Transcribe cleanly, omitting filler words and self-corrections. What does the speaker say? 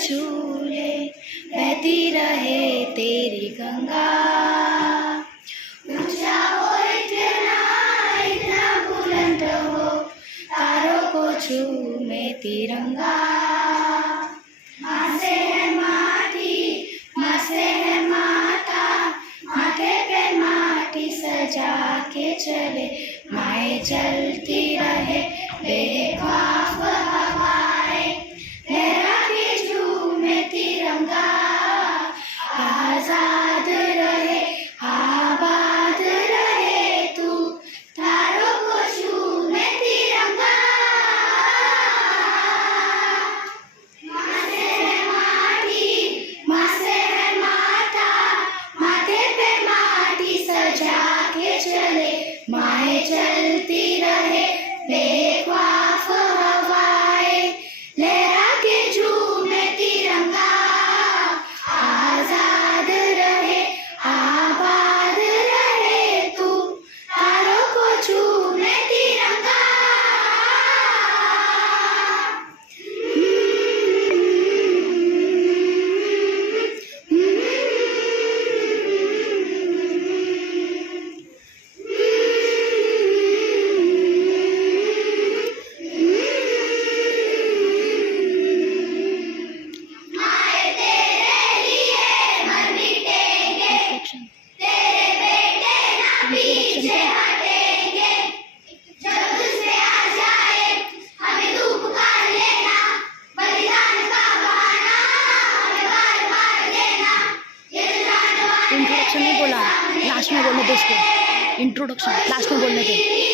झूले, बहती रहे तेरी गंगा। ऊंचा हो इतना बुलंद हो, तारों को झूमे तिरंगा। माँ से है माटी, माँ से है माता, माथे पे माटी सजा के चले, माए चलती रहे बेख्वाफ हवाएं, लहरा के झूमे तिरंगा। आजाद रहे आबाद रहे तू, तारों को झूमे तिरंगा। माँ से है माटी, माँ से है माता, माथे पे माटी सजा के चले, माए चलती रहे बेख्वाफ हवाएं, लहरा के झूमे तिरंगा। आजाद रहे आबाद रहे तू, तारों को झूमे तिरंगा। माए तेरे लिए मर मिटेंगे, तेरे बेटे ना पीछे हटेंगे। जब तुझसे आ जाए हमें तू पुकार लेना, बलिदान का बहाना हमें बार बार देना। ये जानवर इंट्रोडक्शन नहीं बोला, लास्ट में बोलने दे इसको। इंट्रोडक्शन लास्ट में बोलने दे।